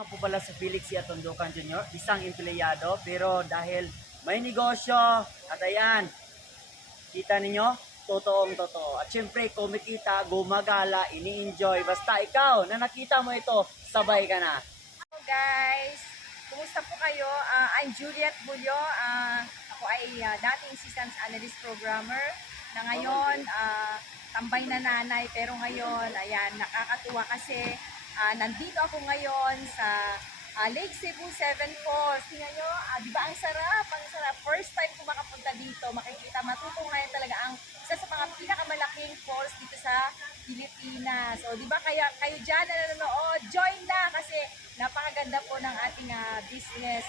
Nga po pala sa Felix C. Atondocan Jr., isang empleyado, pero dahil may negosyo, at ayan, kita ninyo, totoong totoo. At syempre, kumikita, gumagala, ini-enjoy. Basta ikaw, na nakita mo ito, sabay ka na. Hello guys! Kumusta po kayo? I'm Juliet Bulyo. Ako ay dating systems analyst programmer na ngayon tambay na nanay. Pero ngayon, ayan, nakakatuwa kasi nandito ako ngayon sa Lake Cebu 7 Falls. Tingnan nyo, di ba ang sarap? Ang sarap. First time ko makapunta dito, makikita, matutunghayan talaga ang isa sa mga pinakamalaking falls dito sa Pilipinas. So, di ba kayo dyan na nanonood, join na kasi napakaganda po ng ating business.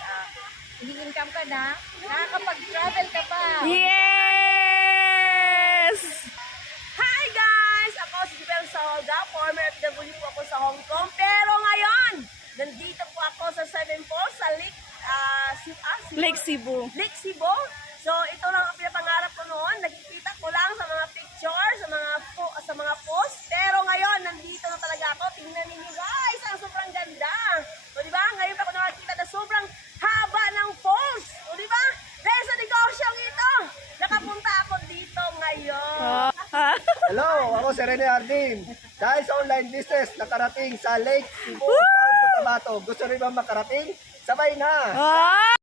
Ini-income ka na, nakakapag-travel ka pa. Yes! Hi guys! Ako si Jibel Solda, former FW po ako sa Hong Kong. Pero ngayon, nandito po ako sa Seven Falls, sa Lake Cebu. Lake Cebu. So ito lang ang pinapangarap ko noon. Nakikita ko lang sa mga pictures, sa mga posts. Pero ngayon, nandito na talaga ako. Tingnan ninyo guys, ang sobrang ganda. O diba? Ngayon pa ako nakakita na sobrang haba ng falls. O diba? Dahil sa negosyong ito, nakapunta ako dito ngayon. Hello, ako si Rene Hardin. Dahil sa online business, nakarating sa Lake Cebu, South Cotabato. Gusto rin ba makarating? Sabay na!